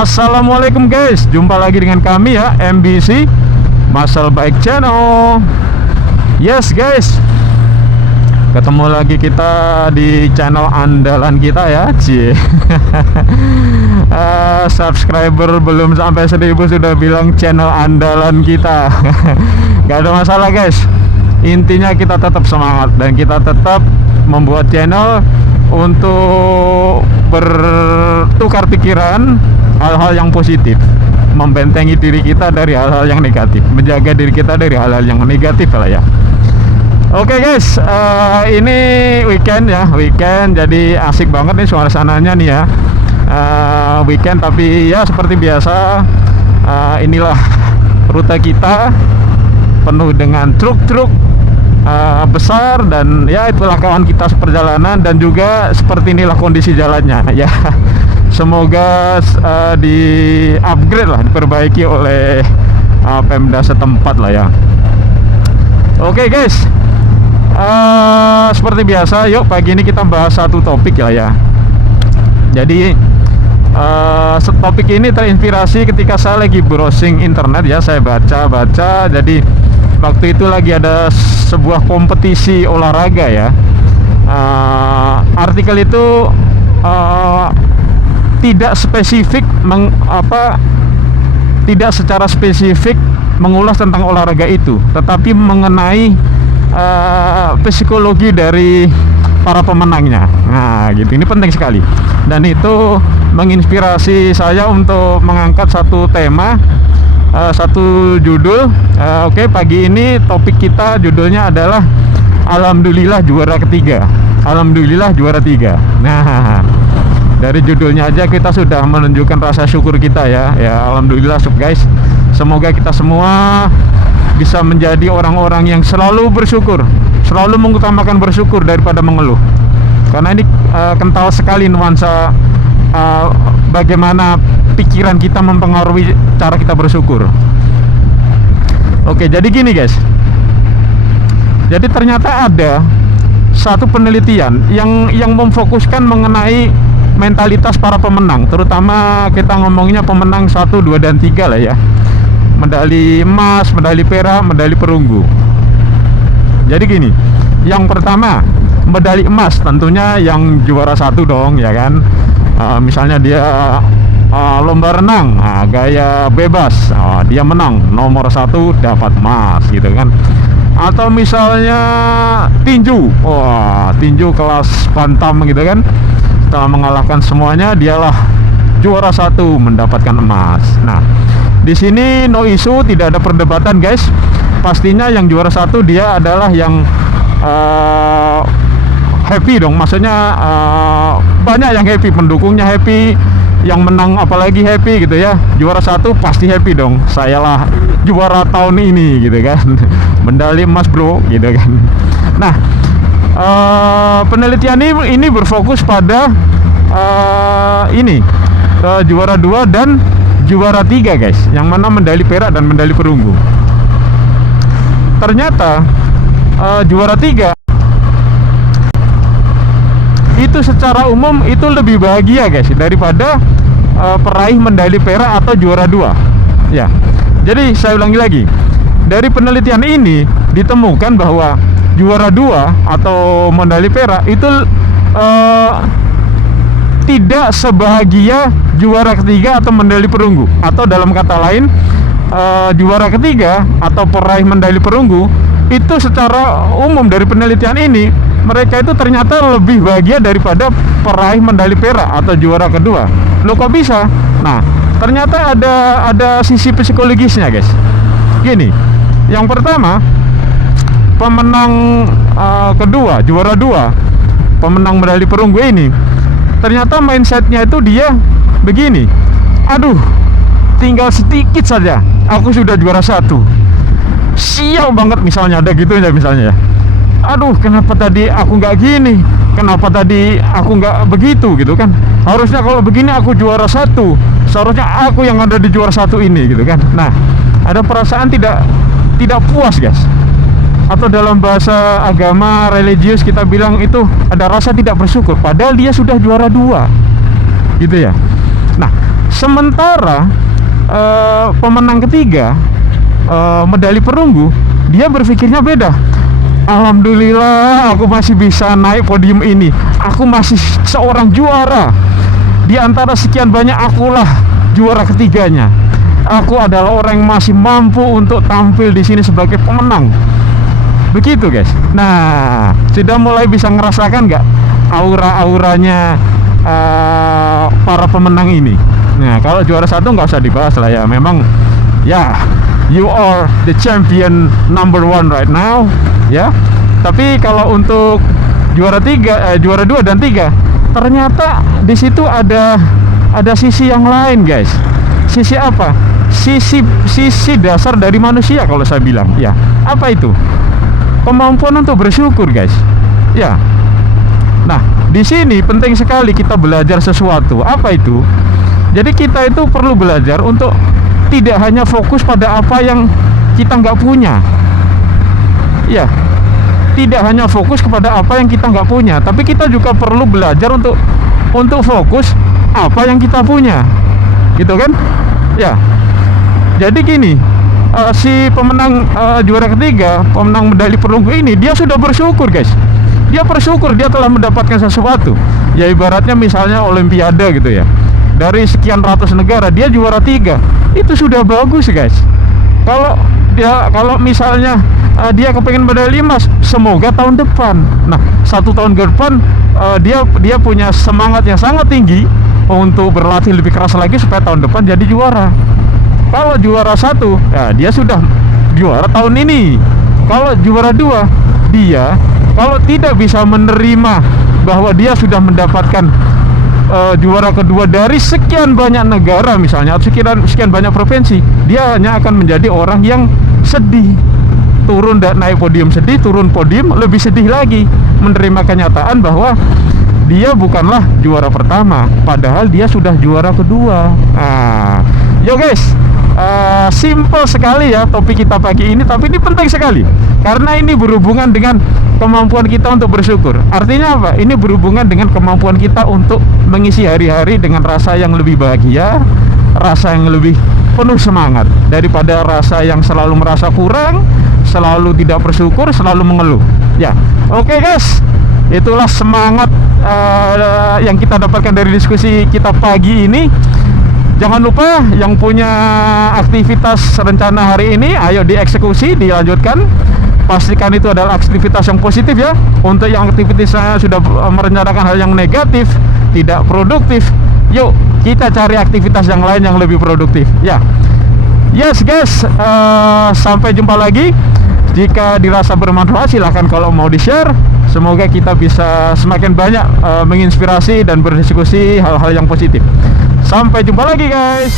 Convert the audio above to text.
Assalamualaikum guys, jumpa lagi dengan kami ya, MBC Muscle Bike Channel. Yes guys, ketemu lagi kita di channel andalan kita ya. Cie. Subscriber belum sampai 1000 sudah bilang channel andalan kita. Gak ada masalah guys, intinya kita tetap semangat dan kita tetap membuat channel untuk bertukar pikiran, hal-hal yang positif, membentengi diri kita dari hal-hal yang negatif, menjaga diri kita dari hal-hal yang negatif lah ya. Oke guys, ini weekend ya, weekend jadi asik banget nih suasananya nih ya. Weekend tapi ya seperti biasa, inilah rute kita penuh dengan truk-truk besar, dan ya itulah kawan kita seperjalanan, dan juga seperti inilah kondisi jalannya ya. Semoga di upgrade lah, diperbaiki oleh Pemda setempat lah ya. Oke guys, seperti biasa, yuk pagi ini kita bahas satu topik lah ya. Jadi topik ini terinspirasi ketika saya lagi browsing internet ya, saya baca. Jadi waktu itu lagi ada sebuah kompetisi olahraga ya. Artikel itu tidak spesifik tidak secara spesifik mengulas tentang olahraga itu, tetapi mengenai psikologi dari para pemenangnya. Nah, gitu. Ini penting sekali. Dan itu menginspirasi saya untuk mengangkat satu tema, satu judul. Oke, pagi ini topik kita judulnya adalah Alhamdulillah juara ketiga. Alhamdulillah juara 3. Nah, dari judulnya aja kita sudah menunjukkan rasa syukur kita ya. Ya, alhamdulillah guys. Semoga kita semua bisa menjadi orang-orang yang selalu bersyukur, selalu mengutamakan bersyukur daripada mengeluh. Karena ini kental sekali nuansa bagaimana pikiran kita mempengaruhi cara kita bersyukur. Oke, jadi gini guys. Jadi ternyata ada satu penelitian yang memfokuskan mengenai mentalitas para pemenang, terutama kita ngomongnya pemenang 1, 2, dan 3 lah ya. Medali emas, medali perak, medali perunggu. Jadi gini, yang pertama medali emas tentunya yang juara 1 dong ya kan. Misalnya dia lomba renang, gaya bebas, dia menang nomor 1 dapat emas gitu kan. Atau misalnya tinju, tinju kelas bantam gitu kan, setelah mengalahkan semuanya dialah juara 1 mendapatkan emas. Nah, di sini no issue, tidak ada perdebatan guys. Pastinya yang juara 1 dia adalah yang happy dong. Maksudnya banyak yang happy, pendukungnya happy, yang menang apalagi happy gitu ya. Juara 1 pasti happy dong. Sayalah juara tahun ini gitu kan. Medali emas bro gitu kan. Nah, penelitian ini berfokus pada juara 2 dan juara 3 guys, yang mana medali perak dan medali perunggu. Ternyata juara 3 itu secara umum itu lebih bahagia guys daripada peraih medali perak atau juara 2 ya. Jadi saya ulangi lagi, dari penelitian ini ditemukan bahwa juara 2 atau medali perak itu tidak sebahagia juara ketiga atau medali perunggu. Atau dalam kata lain, juara ketiga atau peraih medali perunggu itu secara umum dari penelitian ini, mereka itu ternyata lebih bahagia daripada peraih medali perak atau juara kedua. Loh kok bisa? Nah, ternyata ada sisi psikologisnya guys. Gini, yang pertama, pemenang kedua, juara 2, pemenang medali perunggu ini, ternyata mindsetnya itu dia begini, aduh, tinggal sedikit saja aku sudah juara 1. Sial banget misalnya, ada gitu ya misalnya ya. Aduh, kenapa tadi aku nggak gini, kenapa tadi aku nggak begitu gitu kan. Harusnya kalau begini aku juara 1, seharusnya aku yang ada di juara 1 ini gitu kan. Nah, ada perasaan tidak puas guys. Atau dalam bahasa agama religius kita bilang itu ada rasa tidak bersyukur, padahal dia sudah juara 2 gitu ya. Nah, Sementara pemenang ketiga, medali perunggu, dia berpikirnya beda. Alhamdulillah aku masih bisa naik podium ini. Aku masih seorang juara. Di antara sekian banyak, akulah juara ketiganya. Aku adalah orang yang masih mampu untuk tampil di sini sebagai pemenang. Begitu guys. Nah, sudah mulai bisa ngerasakan nggak aura-auranya para pemenang ini? Nah, kalau juara satu nggak usah dibahas lah ya. Memang ya, you are the champion number one right now, ya. Tapi kalau untuk juara juara 2 dan 3, ternyata di situ ada sisi yang lain, guys. Sisi apa? Sisi dasar dari manusia kalau saya bilang, ya. Apa itu? Kemampuan untuk bersyukur, guys. Ya. Nah, di sini penting sekali kita belajar sesuatu. Apa itu? Jadi kita itu perlu belajar untuk tidak hanya fokus pada apa yang kita nggak punya. Ya, tidak hanya fokus kepada apa yang kita nggak punya, tapi kita juga perlu belajar untuk fokus apa yang kita punya, gitu kan? Ya. Jadi gini, si pemenang juara ketiga, pemenang medali perunggu ini, dia sudah bersyukur, guys. Dia bersyukur dia telah mendapatkan sesuatu. Ya ibaratnya misalnya olimpiade gitu ya. Dari sekian ratus negara dia juara 3. Itu sudah bagus, guys. Kalau misalnya dia kepengen medali emas, semoga tahun depan. Nah, 1 tahun ke depan dia punya semangat yang sangat tinggi untuk berlatih lebih keras lagi supaya tahun depan jadi juara. Kalau juara 1, ya dia sudah juara tahun ini. Kalau juara 2, dia kalau tidak bisa menerima bahwa dia sudah mendapatkan juara kedua dari sekian banyak negara misalnya, atau sekian banyak provinsi, dia hanya akan menjadi orang yang sedih. Turun dan naik podium sedih, turun podium lebih sedih lagi, menerima kenyataan bahwa dia bukanlah juara pertama, padahal dia sudah juara kedua. Nah, yo guys, simple sekali ya topik kita pagi ini, tapi ini penting sekali karena ini berhubungan dengan kemampuan kita untuk bersyukur. Artinya apa? Ini berhubungan dengan kemampuan kita untuk mengisi hari-hari dengan rasa yang lebih bahagia, rasa yang lebih penuh semangat daripada rasa yang selalu merasa kurang, selalu tidak bersyukur, selalu mengeluh. Ya, oke guys, itulah semangat yang kita dapatkan dari diskusi kita pagi ini. Jangan lupa yang punya aktivitas rencana hari ini, ayo dieksekusi, dilanjutkan. Pastikan itu adalah aktivitas yang positif ya. Untuk yang aktivitasnya sudah merencanakan hal yang negatif, tidak produktif, yuk kita cari aktivitas yang lain yang lebih produktif ya. Yes guys, sampai jumpa lagi. Jika dirasa bermanfaat, silahkan kalau mau di-share. Semoga kita bisa semakin banyak menginspirasi dan berdiskusi hal-hal yang positif. Sampai jumpa lagi guys.